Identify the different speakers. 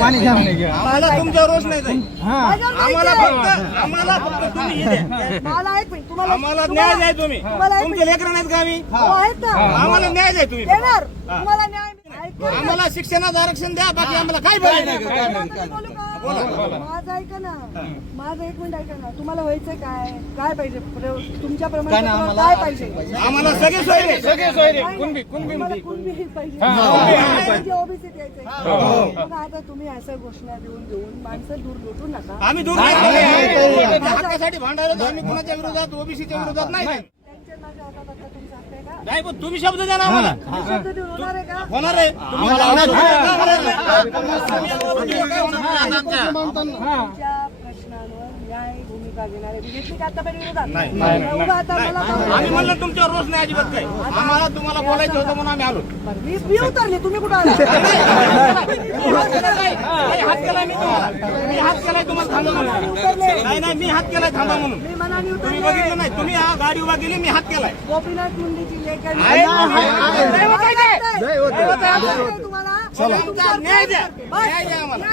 Speaker 1: पाणी घ्या.
Speaker 2: आम्हाला तुमच्यावर रोष नाही ताई. आम्हाला. फक्त आम्हाला फक्त तुम्ही हे द्या.
Speaker 3: मला एक मिनिट तुम्हाला
Speaker 2: आम्हाला न्याय द्या तुम्ही.
Speaker 3: तुम्हाला एक
Speaker 2: तुमचे लेकर नाहीत का आम्ही?
Speaker 3: हो, आहेत ना.
Speaker 2: आम्हाला न्याय द्या तुम्ही
Speaker 3: देणार. तुम्हाला न्याय ऐका ना.
Speaker 2: आम्हाला शिक्षणाचं आरक्षण द्या बाकी आम्हाला काय पाहिजे
Speaker 3: आता बोलू का? माझं ऐका ना. माझं एक मिनिट ऐका ना. तुम्हाला व्हायचंय काय? काय पाहिजे? तुमच्या प्रमाणे तुम्हाला काय पाहिजे?
Speaker 2: आम्हाला सगळे सोय रे.
Speaker 4: सगळे सोयरे. कुणबी
Speaker 3: नाही.
Speaker 4: कुणबी
Speaker 3: तुम्हाला कुणबी. पाहिजे.
Speaker 4: हा.
Speaker 3: ओबीसी द्यायचंय. मग आता तुम्ही असं घोषणा देऊन देऊन माणसं दूर लुटू नका.
Speaker 2: आम्ही दूर भांडायला आम्ही कुणाच्या विरोधात ओबीसीच्या विरोधात नाही.
Speaker 3: त्यांच्या माझ्या हातात
Speaker 2: नाही पण तुम्ही शब्द द्या ना आम्हाला
Speaker 3: होणार आहे
Speaker 2: तुम्ही आम्ही म्हणलं तुमच्यावर रोष नाही अजिबात काय आम्हाला तुम्हाला बोलायचं होतं म्हणून आम्ही आलो.
Speaker 3: मी उतरली तुम्ही कुठं आला
Speaker 2: नाही, हात केलाय मी तुम्हाला. मी हात केलाय तुम्हाला थांबा म्हणून. नाही नाही मी हात केलाय थांबा म्हणून. तुम्ही बघितलं नाही. तुम्ही हा गाडी उभा केली मी हात केलाय.
Speaker 3: गोपीनाथ मुंडेची तुम्हाला.
Speaker 2: न्याय द्या. न्याय द्या आम्हाला.